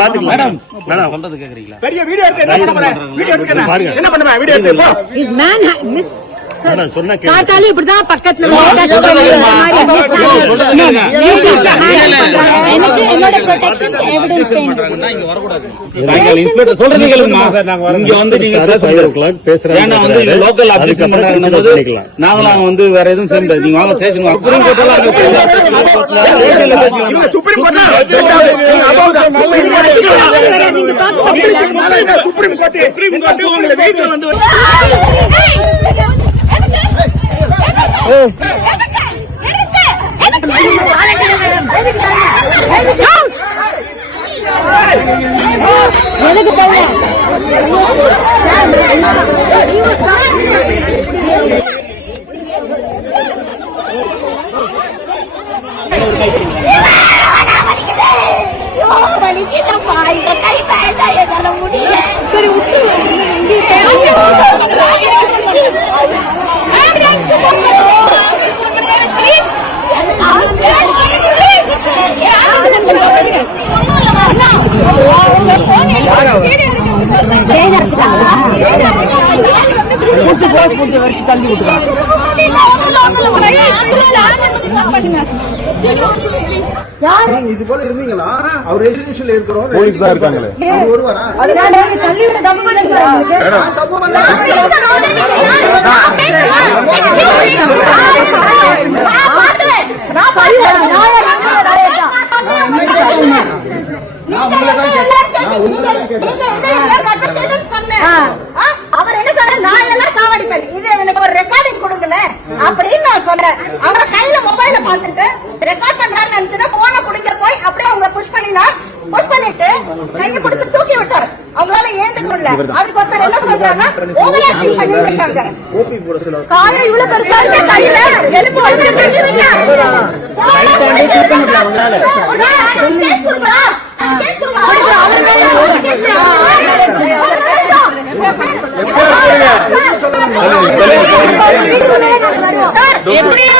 பாத்துக்கலாம் மேடம் சொல்றது கேக்குறீங்களா? பெரிய வீடியோ எடுத்து என்ன பண்ண போறேன்? வீடியோ எடுத்து பாருங்க என்ன பண்ணுவேன்? வீடியோ எடுத்து போ. மேன் மிஸ் சொன்னா காட்டாலி இப்படிதான் பக்கத்துல எனக்கு என்னோட ப்ரொடெக்ஷன் எவிடன்ஸ் வேணும். இங்க வர கூடாது. இன்ஸ்பெக்டர் சொல்றது கேளுமா. இங்க வந்து நீங்க பேசுறீங்க. ஏன்னா வந்து லோக்கல் ஆபீசர் பண்றாங்கம்போது நாங்கலாம் வந்து வேற எதுவும் செய்ய முடியாது. நீங்க வாங்க ஸ்டேஷன் வாங்க. சுப்ரீம் கோர்ட்ல சுப்ரீம் கோர்ட்ல நீங்க பாத்து சுப்ரீம் கோர்ட் உங்க வீட்ல வந்து இது போல இருந்தீங்களா? அவர் ரெசிடென்ஷியல் இருக்கிறோம் போலீஸ் தான் இருக்காங்களே. அவர் ஒருவரா? அதனால தள்ளி விட தப்பு பண்ணுங்க. நான் தப்பு பண்ணல. நான் பாத்துறேன். நான் உங்களை தான் கேட்டேன். அவர் என்ன சொன்ன? நான் எல்லாம் சாவடிப்பேன். இது எனக்கு ஒரு ரெக்கார்டிங் கொடுங்கல அப்படின்னு நான் சொன்னேன். அவரை கையில மொபைல பாத்துட்டு ரெக்கார்ட் பண்றாருன்னு நினைச்சுன்னா போனை குடிக்க போய் அப்படியே அவங்க புஷ் பண்ணிட்டு கையை பிடிச்சு தூக்கி விட்டாரு. அவங்களால ஏந்துக்கல. அதுக்கு ஒருத்தர் என்ன சொல்றாருன்னா ஓவர் ஆக்டிங் பண்ணிட்டு இருக்காங்க. காலை இவ்வளவு பெருசா இருக்க கையில எலும்பு வந்து கையில எப்படியா